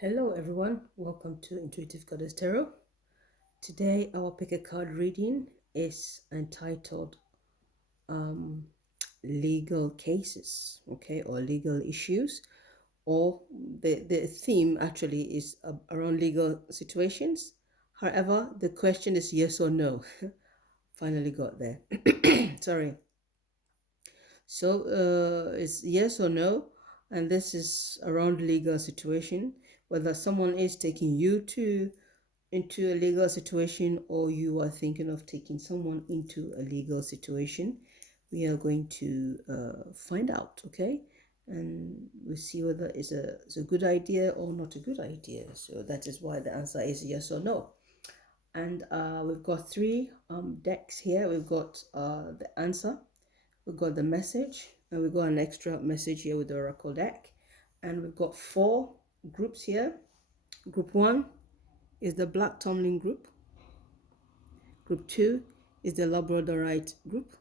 Hello everyone, welcome to Intuitive Goddess Tarot. Today our pick a card reading is entitled Legal Cases, okay, or Legal Issues, or the theme actually is around legal situations. However, the question is yes or no. Finally got there. Sorry. So it's yes or no, and this is around legal situation, whether someone is taking you to into a legal situation or you are thinking of taking someone into a legal situation. We are going to find out, okay? And we'll see whether it's a good idea or not a good idea. So that is why the answer is yes or no. And we've got three decks here. We've got the answer, we've got the message, and we've got an extra message here with the oracle deck. And we've got four groups here. Group one is the Black Toulmin group. Group 2 is the Labradorite group.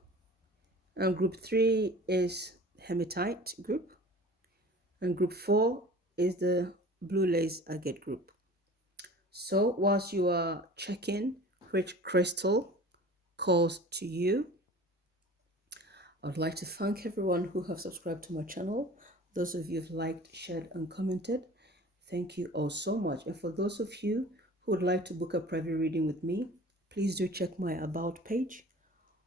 And group 3 is Hematite group. And group 4 is the Blue LaceAgate group. So whilst you are checking which crystal calls to you, I would like to thank everyone who have subscribed to my channel. Those of you who've liked, shared, and commented, thank you all so much. And for those of you who would like to book a private reading with me, please do check my About page.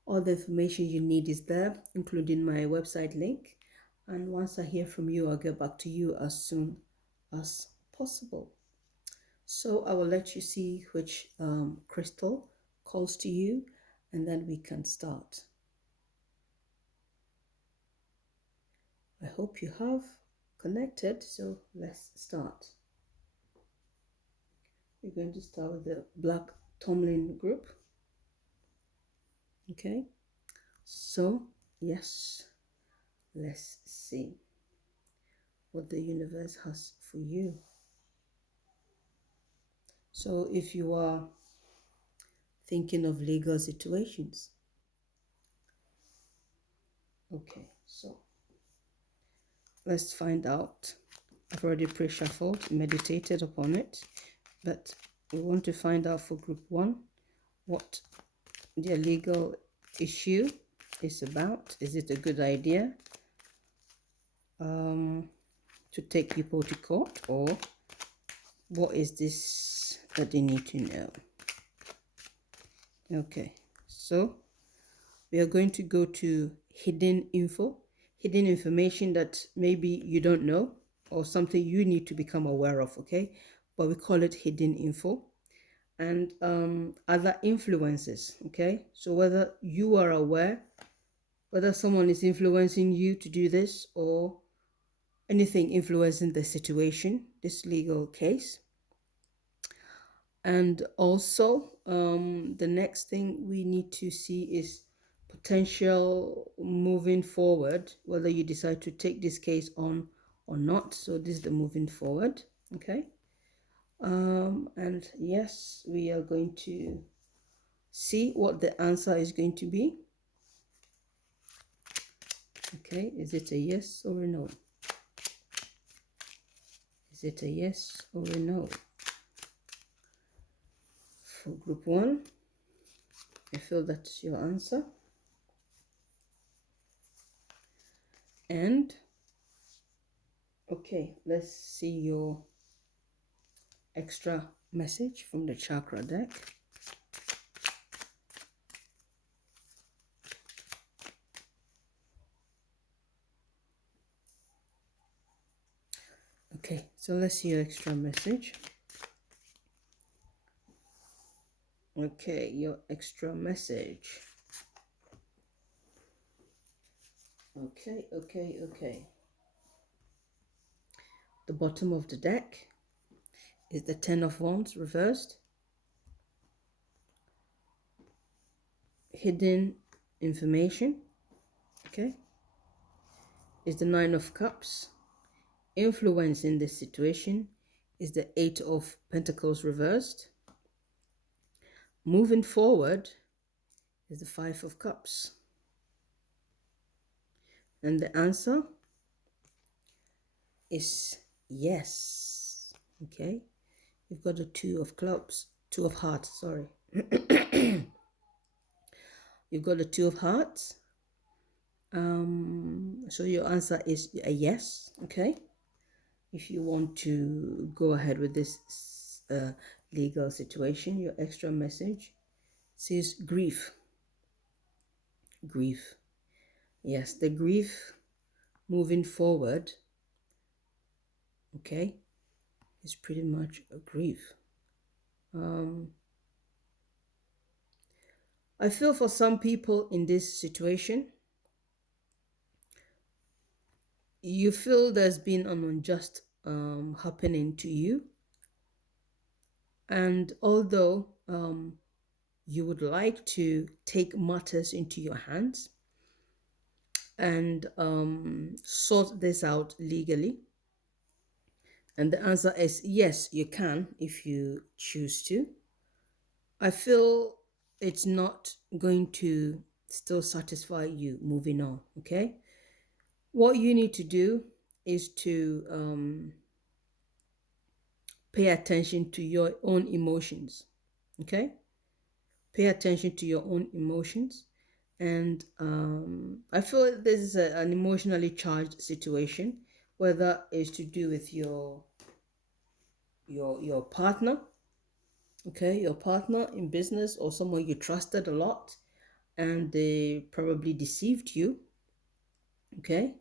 All the information you need is there, including my website link. And once I hear from you, I'll get back to you as soon as possible. So I will let you see which crystal calls to you, and then we can start. I hope you have connected, so let's start. We're going to start with the Black Toulmin group. Okay, so yes, let's see what the universe has for you. So if you are thinking of legal situations, okay, so let's find out. I've already pre-shuffled, meditated upon it, but we want to find out for group 1 what their legal issue is about. Is it a good idea to take people to court, or what is this that they need to know? Okay, so we are going to go to hidden information that maybe you don't know, or something you need to become aware of, okay? But we call it hidden info. And other influences, okay? So whether you are aware, whether someone is influencing you to do this, or anything influencing the situation, this legal case. And also the next thing we need to see is potential moving forward, whether you decide to take this case on or not. So this is the moving forward, okay? And yes, we are going to see what the answer is going to be. Okay, is it a yes or a no? Is it a yes or a no? For group 1, I feel that's your answer. And okay, let's see your extra message from the Chakra deck. Okay, so let's see your extra message. Okay, your extra message. Okay. The bottom of the deck is the Ten of Wands reversed. Hidden information, okay, is the Nine of Cups. Influence in this situation is the Eight of Pentacles reversed. Moving forward is the Five of Cups. And the answer is yes. Okay, you've got the two of clubs, two of hearts, sorry. You've got the two of hearts. So your answer is a yes. Okay, if you want to go ahead with this legal situation, your extra message says grief. Grief. Yes, the grief moving forward, okay, is pretty much a grief. I feel for some people in this situation, you feel there's been an unjust happening to you, and although you would like to take matters into your hands and sort this out legally, and the answer is yes, you can if you choose to. I feel it's not going to still satisfy you moving on, okay? What you need to do is to pay attention to your own emotions, okay? Pay attention to your own emotions. And I feel this is an emotionally charged situation, whether it's to do with your partner, okay, your partner in business or someone you trusted a lot and they probably deceived you, okay,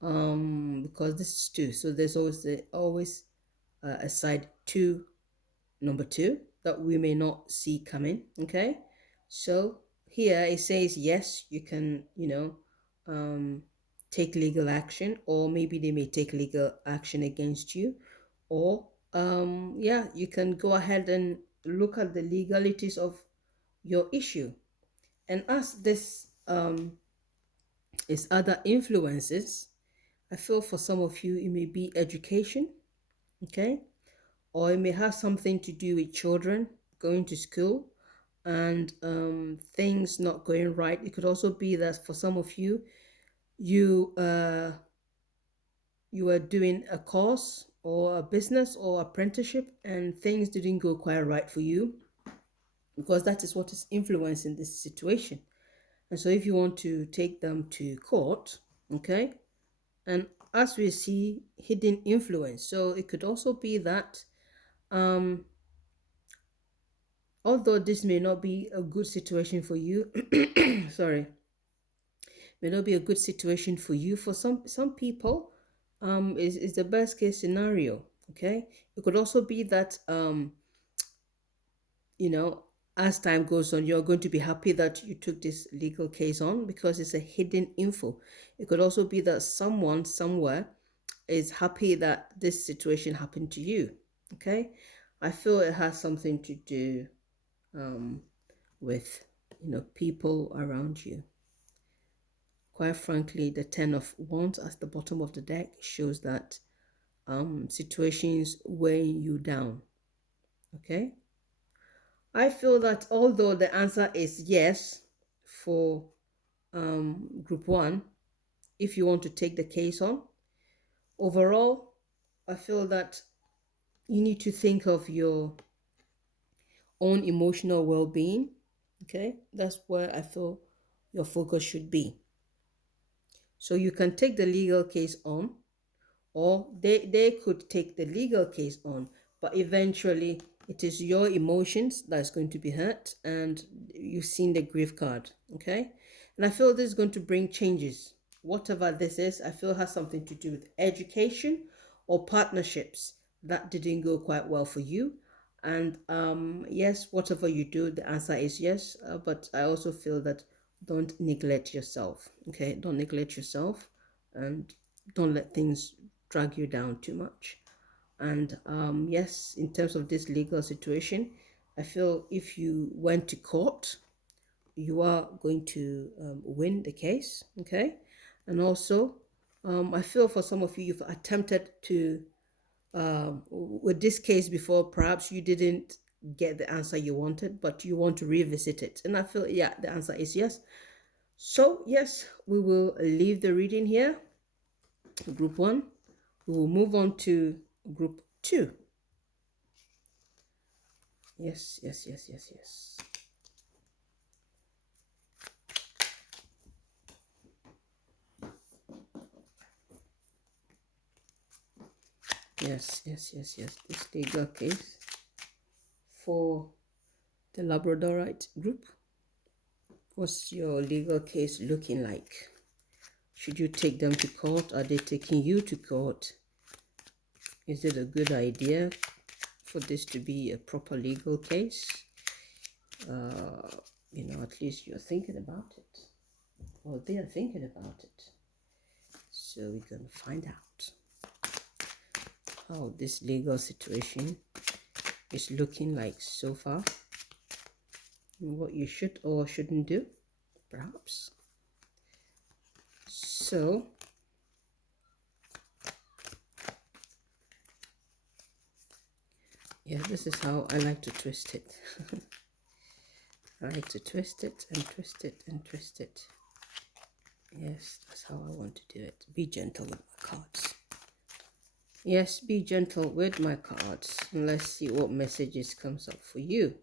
because this is two, so there's always a side two, number two, that we may not see coming, okay. So here it says yes, you can, take legal action, or maybe they may take legal action against you, or yeah, you can go ahead and look at the legalities of your issue. And as this is other influences, I feel for some of you it may be education, okay, or it may have something to do with children going to school and things not going right. It could also be that for some of you, you you were doing a course or a business or apprenticeship and things didn't go quite right for you, because that is what is influencing this situation. And so if you want to take them to court, okay, and as we see, hidden influence, so it could also be that um although this may not be a good situation for you, sorry, may not be a good situation for you, for some people is the best case scenario, okay. It could also be that you know, as time goes on, you're going to be happy that you took this legal case on because it's a hidden info. It could also be that someone somewhere is happy that this situation happened to you, okay. I feel it has something to do with, people around you. Quite frankly, the Ten of Wands at the bottom of the deck shows that situations weighing you down, okay. I feel that although the answer is yes for group one, if you want to take the case on, overall, I feel that you need to think of your own emotional well being. Okay, that's where I feel your focus should be. So you can take the legal case on, or they could take the legal case on, but eventually it is your emotions that's going to be hurt, and you've seen the grief card, okay. And I feel this is going to bring changes. Whatever this is, I feel has something to do with education or partnerships that didn't go quite well for you. And yes, whatever you do, the answer is yes, but I also feel that don't neglect yourself, okay. Don't neglect yourself, and don't let things drag you down too much. And yes, in terms of this legal situation, I feel if you went to court, you are going to win the case, okay. And also I feel for some of you, you've attempted to with this case before, perhaps you didn't get the answer you wanted, but you want to revisit it. And I feel, yeah, the answer is yes. So yes, we will leave the reading here, group one. We will move on to group two. Yes, yes, yes, yes, yes. Yes, yes, yes, yes. This legal case for the Labradorite group. What's your legal case looking like? Should you take them to court? Are they taking you to court? Is it a good idea for this to be a proper legal case? You know, at least you're thinking about it, or they are thinking about it. So we're going to find out how this legal situation is looking like so far, and what you should or shouldn't do, perhaps. So yeah, this is how I like to twist it. I like to twist it and twist it and twist it. Yes, that's how I want to do it. Be gentle with my cards. Yes, be gentle with my cards. And let's see what messages comes up for you.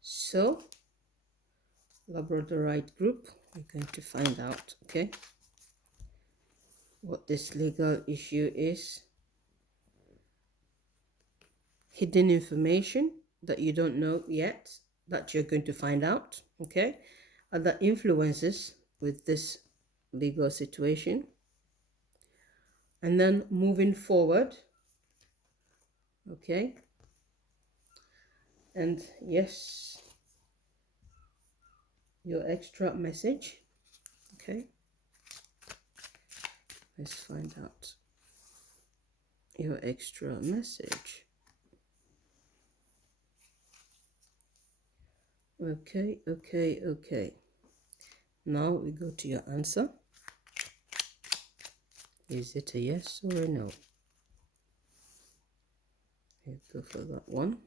So, Labradorite group, we're going to find out, okay, what this legal issue is. Hidden information that you don't know yet, that you're going to find out, okay? Other influences with this legal situation. And then moving forward, okay? And yes, your extra message, okay? Let's find out your extra message. Okay, okay, okay. Now we go to your answer. Is it a yes or a no? Let's go for that one.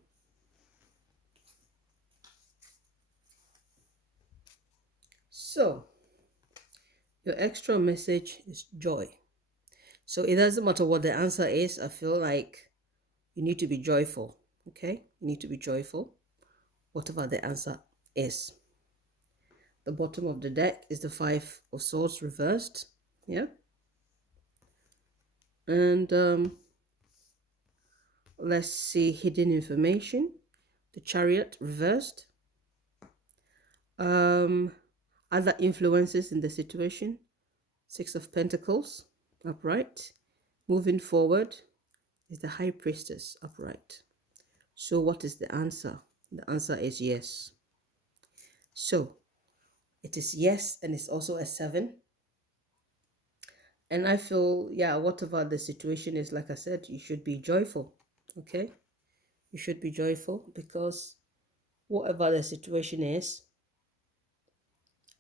So, your extra message is joy. So it doesn't matter what the answer is. I feel like you need to be joyful, okay? You need to be joyful, whatever the answer is. The bottom of the deck is the Five of Swords reversed, yeah? And let's see, hidden information, the Chariot reversed. Other influences in the situation, Six of Pentacles upright. Moving forward is the High Priestess upright. So what is the answer? The answer is yes. So it is yes, and it's also a 7. And I feel, yeah, whatever the situation is, like I said, you should be joyful, okay? You should be joyful, because whatever the situation is,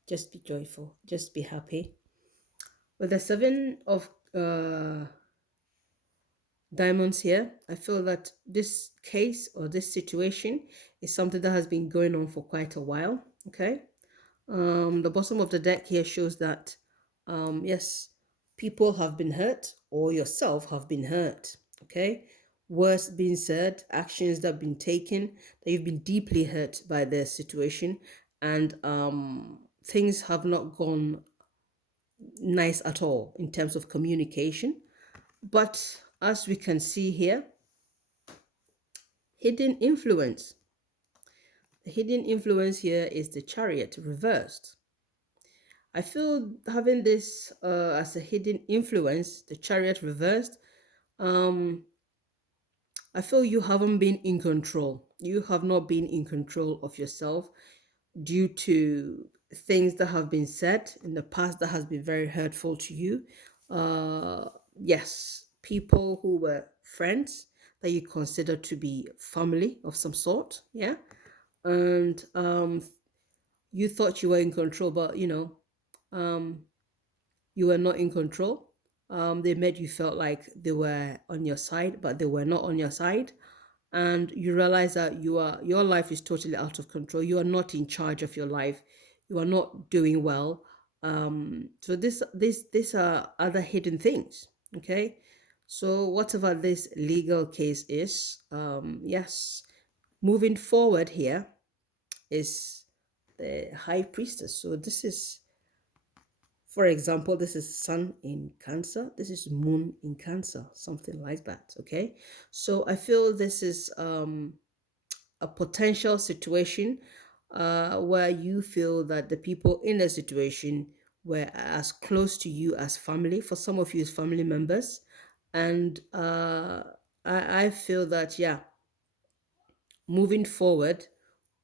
just be joyful, just be happy. With the 7 of diamonds here, I feel that this case or this situation is something that has been going on for quite a while, okay? The bottom of the deck here shows that, yes, people have been hurt, or yourself have been hurt, okay? Words being said, actions that have been taken, that you've been deeply hurt by the situation, and things have not gone nice at all in terms of communication. But as we can see here, hidden influence. The hidden influence here is the Chariot reversed. I feel having this as a hidden influence, the Chariot reversed, I feel you haven't been in control. You have not been in control of yourself due to things that have been said in the past that has been very hurtful to you. Yes, people who were friends that you consider to be family of some sort, yeah, and you thought you were in control, but you were not in control. They made you felt like they were on your side, but they were not on your side. And you realize that your life is totally out of control. You are not in charge of your life. You are not doing well. So these are other hidden things. Okay. So whatever this legal case is, yes, Moving forward here is the High Priestess. So this is, for example, this is Sun in Cancer. This is Moon in Cancer, something like that. Okay. So I feel this is a potential situation where you feel that the people in the situation were as close to you as family. For some of you, as family members. And I feel that, yeah, moving forward,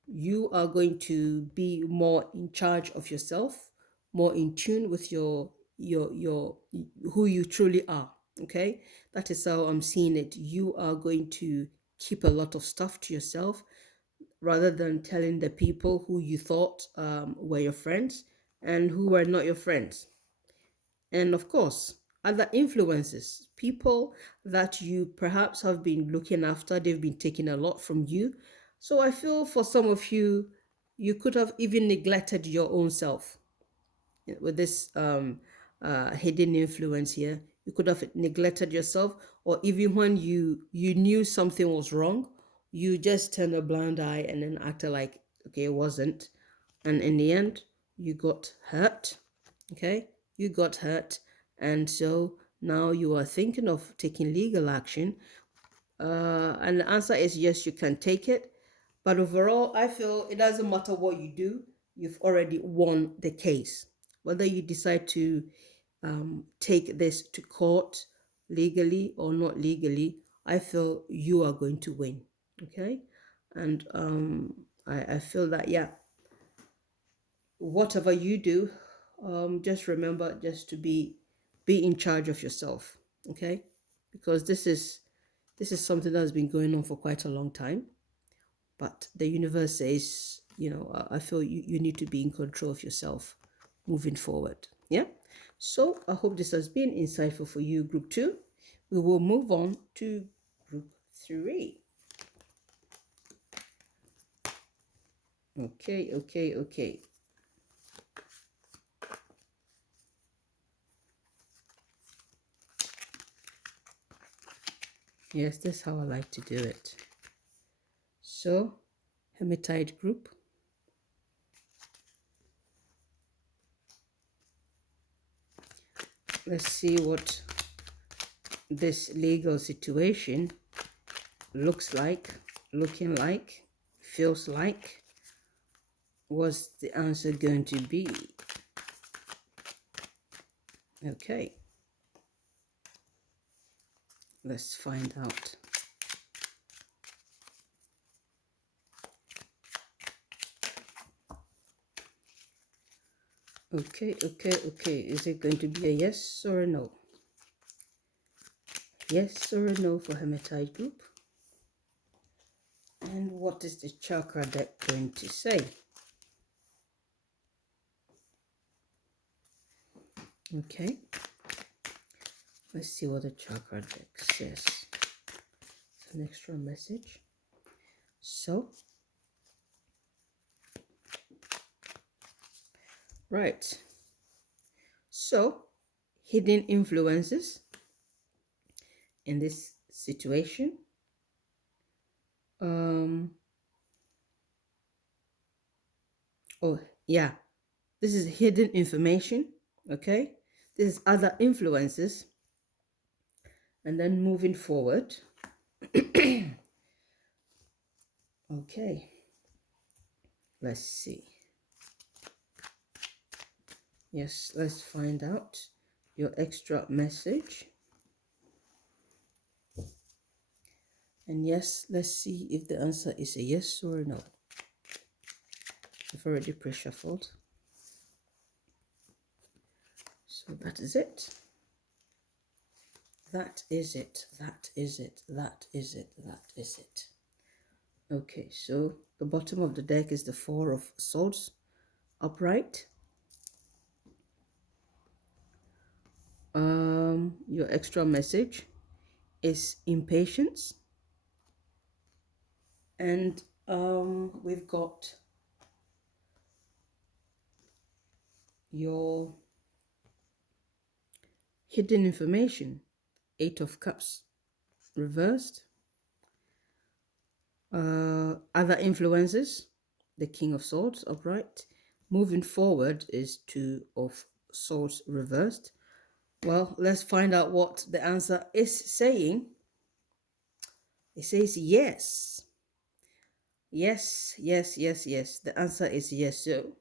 you are going to be more in charge of yourself, more in tune with your who you truly are. Okay, that is how I'm seeing it. You are going to keep a lot of stuff to yourself rather than telling the people who you thought were your friends and who were not your friends. And of course, other influences, people that you perhaps have been looking after, they've been taking a lot from you. So I feel for some of you, you could have even neglected your own self with this hidden influence here. You could have neglected yourself, or even when you knew something was wrong, you just turned a blind eye and then acted like okay, it wasn't. And in the end, you got hurt. Okay, you got hurt, and so now you are thinking of taking legal action. And the answer is yes, you can take it. But overall, I feel it doesn't matter what you do, you've already won the case. Whether you decide to take this to court legally or not legally, I feel you are going to win. Okay? And I feel that, yeah, whatever you do, just remember just to be in charge of yourself. Okay? Because this is something that has been going on for quite a long time. But the universe says, I feel you need to be in control of yourself moving forward. Yeah. So I hope this has been insightful for you, group 2. We will move on to group 3. Okay. Yes, that's how I like to do it. So, Hematite group. Let's see what this legal situation looks like, looking like, feels like. What's the answer going to be? Okay. Let's find out. Okay. Is it going to be a yes or a no? Yes or a no for Hematite group? And what is the chakra deck going to say? Okay. Let's see what the chakra deck says. It's an extra message. So, right. So, hidden influences in this situation. Oh, yeah. This is hidden information. Okay. This is other influences. And then moving forward. Okay. Let's see. Yes, let's find out your extra message. And yes, let's see if the answer is a yes or a no. I've already pre-shuffled. So that is it. That is it. That is it. That is it. That is it. Okay, so the bottom of the deck is the Four of Swords upright. Your extra message is impatience. And we've got your hidden information, Eight of Cups reversed. Other influences, the King of Swords upright. Moving forward is Two of Swords reversed. Well, let's find out what the answer is saying. It says yes. Yes, yes, yes, yes. The answer is yes. So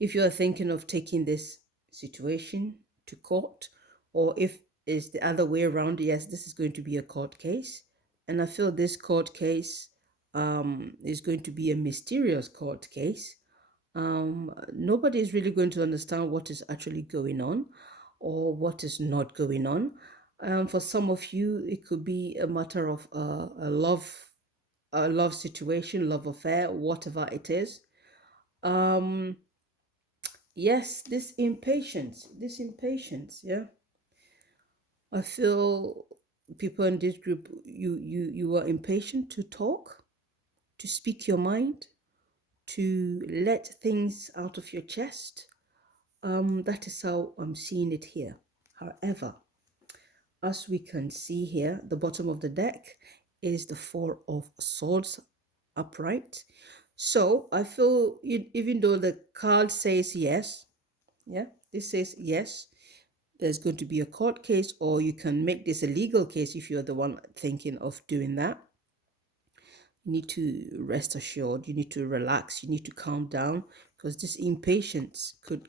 if you are thinking of taking this situation to court, or if it's the other way around, yes, this is going to be a court case. And I feel this court case is going to be a mysterious court case. Nobody is really going to understand what is actually going on or what is not going on. For some of you, it could be a matter of a love situation, love affair, whatever it is. Yes, this impatience, yeah. I feel people in this group, you are impatient to talk, to speak your mind, to let things out of your chest. That is how I'm seeing it here. However, as we can see here, the bottom of the deck is the Four of Swords upright. So I feel even though the card says yes, yeah, this says yes, there's going to be a court case, or you can make this a legal case if you're the one thinking of doing that. You need to rest assured, you need to relax, you need to calm down, because this impatience could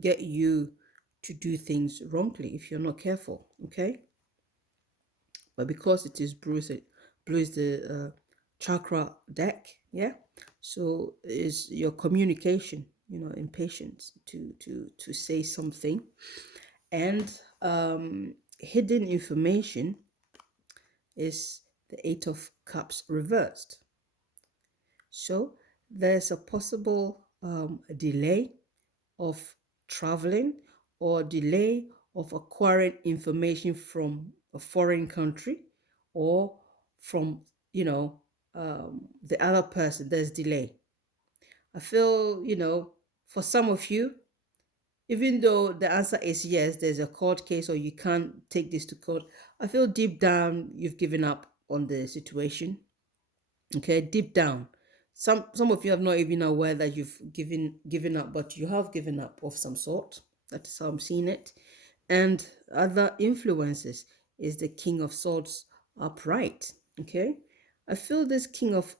get you to do things wrongly if you're not careful, okay? But because it is blue is the chakra deck, yeah, so is your communication, impatience to say something. And hidden information is the Eight of Cups reversed. So there's a possible delay of traveling or delay of acquiring information from a foreign country or from, the other person. There's delay. I feel, for some of you, even though the answer is yes, there's a court case or you can't take this to court, I feel deep down you've given up on the situation. Okay, deep down. Some of you are not even aware that you've given up, but you have given up of some sort. That is how I'm seeing it. And other influences is the King of Swords upright. Okay, I feel this King of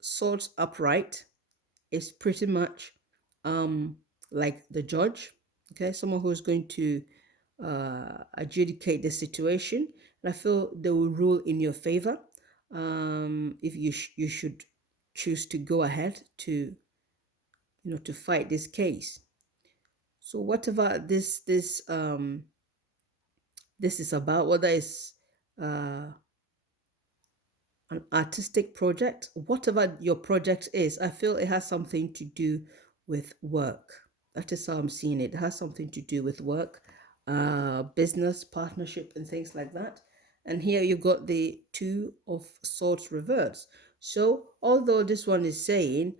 Swords upright is pretty much like the judge, okay, someone who's going to adjudicate the situation. And I feel they will rule in your favor if you should choose to go ahead to to fight this case. So whatever this is about, whether it's an artistic project, whatever your project is, I feel it has something to do with work. That is how I'm seeing it. It has something to do with work, business, partnership, and things like that. And here you got the Two of Swords reversed. So although this one is saying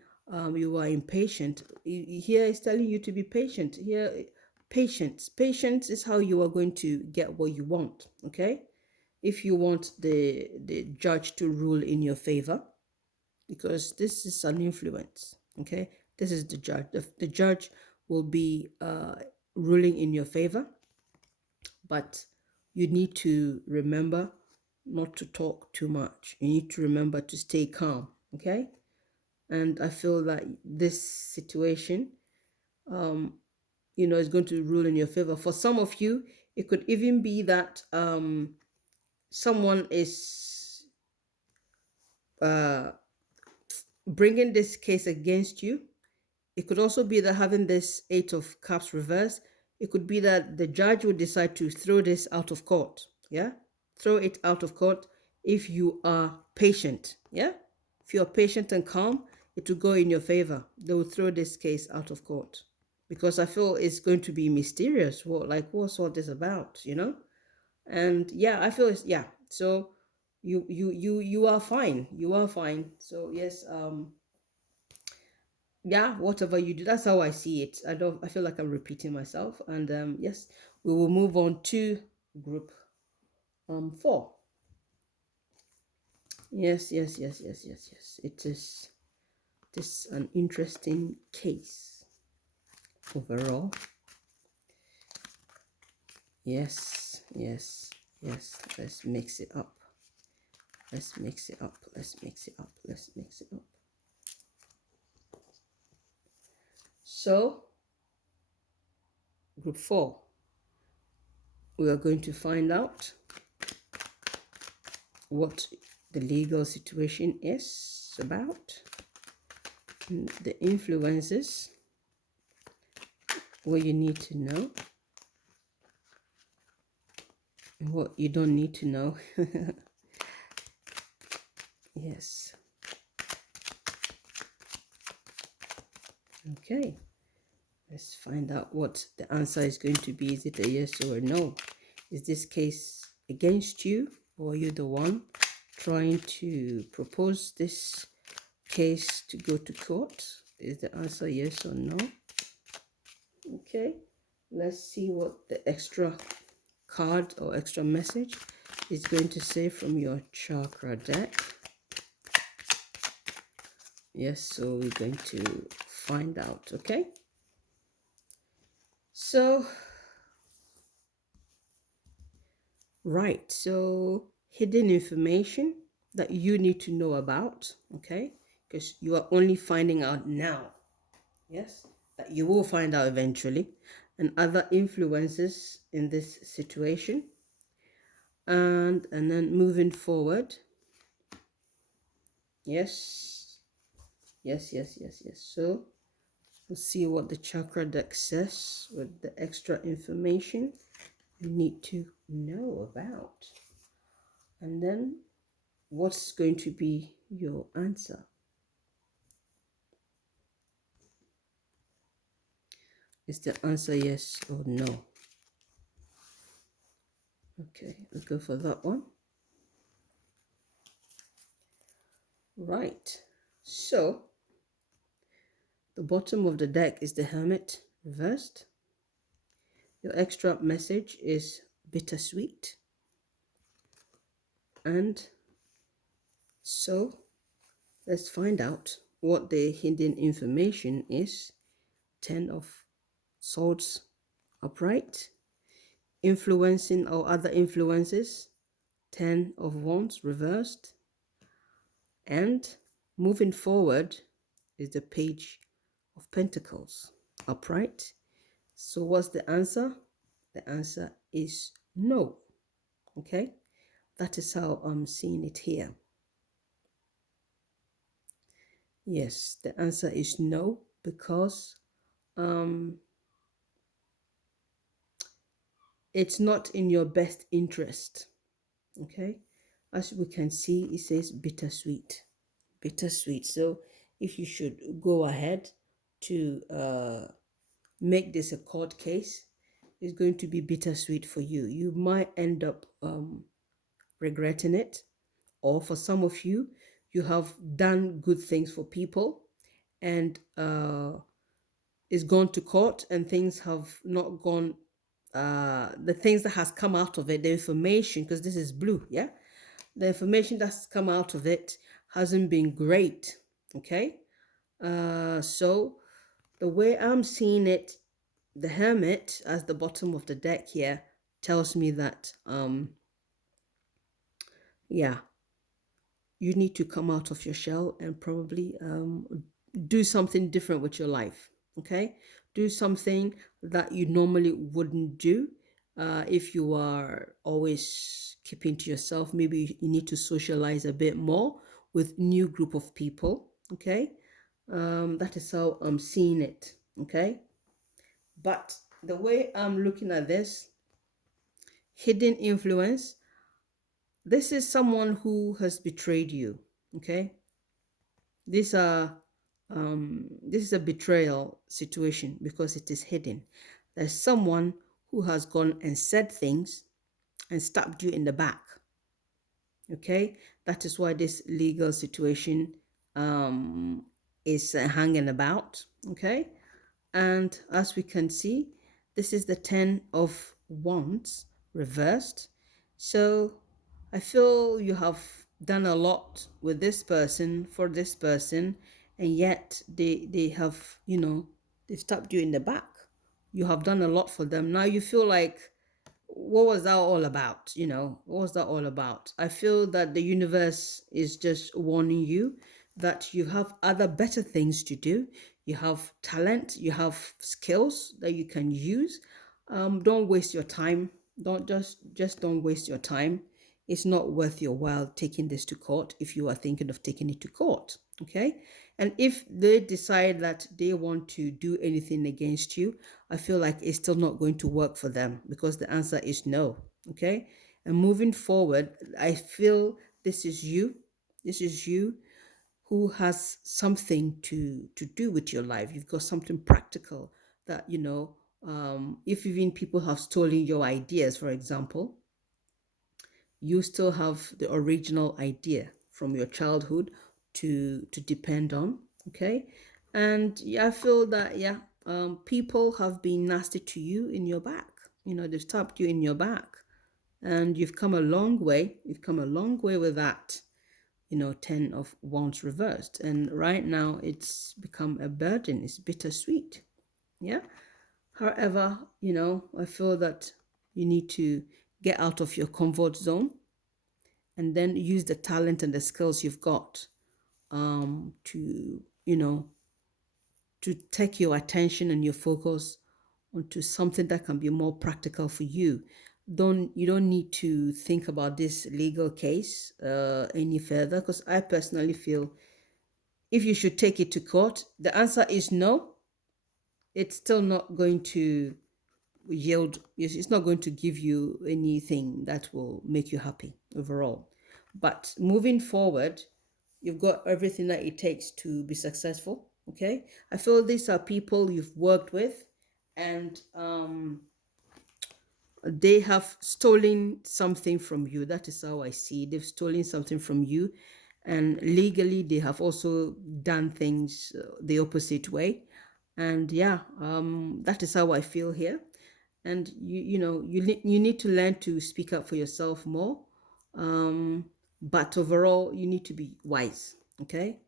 you are impatient, here is telling you to be patient. Here, patience is how you are going to get what you want. Okay, if you want the judge to rule in your favor, because this is an influence, okay, this is the judge. The judge will be ruling in your favor, but you need to remember not to talk too much. You need to remember to stay calm, okay? And I feel that this situation is going to rule in your favor. For some of you, it could even be that someone is bringing this case against you. It could also be that having this Eight of Cups reversed, it could be that the judge would decide to throw this out of court. Yeah, throw it out of court if you are patient. Yeah, if you are patient and calm, it will go in your favor. They will throw this case out of court, because I feel it's going to be mysterious. What's all this about? And yeah, I feel it's, yeah. So you are fine. You are fine. So yes, yeah, whatever you do, that's how I see it. I feel like I'm repeating myself. And yes, we will move on to group 4. Yes, yes, yes, yes, yes, yes. It is this an interesting case overall. Yes, yes, yes. Let's mix it up. Let's mix it up. Let's mix it up. Let's mix it up. So, group 4, we are going to find out what the legal situation is about, the influences, what you need to know, and what you don't need to know. Yes. Okay. Let's find out what the answer is going to be. Is it a yes or a no? Is this case against you, or are you the one trying to propose this case to go to court? Is the answer yes or no? Okay, let's see what the extra card or extra message is going to say from your chakra deck. Yes, so we're going to find out, okay? So, right, so hidden information that you need to know about, okay? Because you are only finding out now, yes? That you will find out eventually, and other influences in this situation. And then moving forward, yes, yes, yes, yes, yes. So we'll see what the chakra deck says with the extra information you need to know about. And then what's going to be your answer? Is the answer yes or no? Okay, we'll go for that one. Right. So the bottom of the deck is the Hermit reversed. Your extra message is bittersweet. And so let's find out what the hidden information is. 10 of Swords upright. Influencing or other influences. 10 of Wands reversed. And moving forward is the Page of Pentacles upright. So what's the answer? The answer is no. Okay, that is how I'm seeing it here. Yes, the answer is no, because it's not in your best interest. Okay, as we can see, it says bittersweet, bittersweet. So if you should go ahead to make this a court case, it's going to be bittersweet for you. You might end up regretting it, or for some of you, you have done good things for people, and it's gone to court, and things have not gone. The things that has come out of it, the information, because this is blue, yeah, the information that's come out of it hasn't been great. Okay, so the way I'm seeing it, the Hermit as the bottom of the deck here tells me that yeah, you need to come out of your shell and probably do something different with your life. Okay, do something that you normally wouldn't do. If you are always keeping to yourself, maybe you need to socialize a bit more with new group of people. Okay, that is how I'm seeing it. Okay, but the way I'm looking at this hidden influence, this is someone who has betrayed you. Okay, these are this is a betrayal situation because it is hidden. There's someone who has gone and said things and stabbed you in the back. Okay, that is why this legal situation is hanging about. Okay, and as we can see, this is the 10 of Wands reversed. So I feel you have done a lot with this person for this person, and yet they have, they've stabbed you in the back. You have done a lot for them. Now you feel like, what was that all about? What was that all about? I feel that the universe is just warning you that you have other better things to do. You have talent, you have skills that you can use. Don't waste your time. Don't just don't waste your time. It's not worth your while taking this to court if you are thinking of taking it to court. Okay. And if they decide that they want to do anything against you, I feel like it's still not going to work for them because the answer is no. Okay. And moving forward, I feel this is you. This is you who has something to do with your life. You've got something practical that, if even people have stolen your ideas, for example, you still have the original idea from your childhood to depend on. Okay. And yeah, I feel that, yeah, people have been nasty to you in your back. They've stabbed you in your back, and you've come a long way. You've come a long way with that, 10 of wands reversed, and right now it's become a burden. It's bittersweet. Yeah. However, I feel that you need to get out of your comfort zone and then use the talent and the skills you've got, to to take your attention and your focus onto something that can be more practical for you. You don't need to think about this legal case any further, because I personally feel if you should take it to court, the answer is no. It's still not going to yield, it's not going to give you anything that will make you happy overall. But moving forward, you've got everything that it takes to be successful. Okay. I feel these are people you've worked with, and they have stolen something from you. That is how I see it. They've stolen something from you, and legally they have also done things the opposite way. And yeah, that is how I feel here. And you need to learn to speak up for yourself more. But overall, you need to be wise. Okay,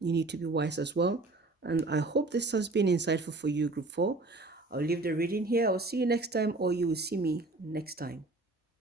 you need to be wise as well. And I hope this has been insightful for you, Group 4. I'll leave the reading here. I'll see you next time, or you will see me next time.